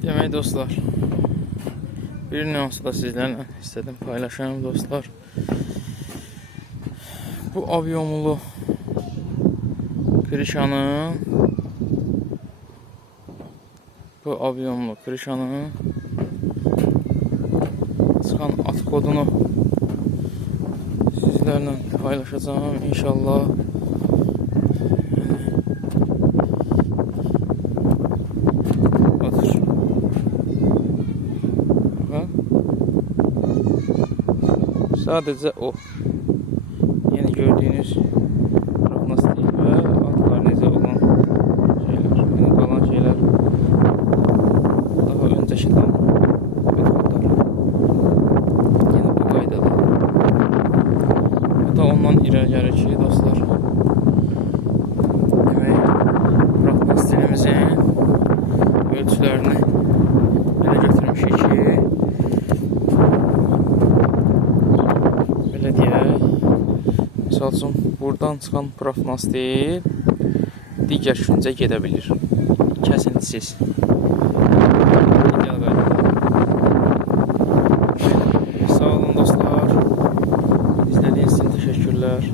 Demək dostlar, bir nüansı da sizlərlə istədim paylaşayım dostlar. Bu avyomulu krişanın bu avyomlu krişanın çıxan at kodunu sizlərlə paylaşacağım inşallah. Sadece o. Yeni gördüğünüz lastik ve karnize olan şeyler. Yani kalan şeyler daha önceki tam metodlar. Yine bu kaydalı. Bu da ondan ileri ki dostlar. Demek Burak lastiğimizin ixracım buradan çıxan profnostil digər küncə gedə bilir. Kəsintisiz. Sağ olun dostlar. İzlədiyiniz üçün təşəkkürlər.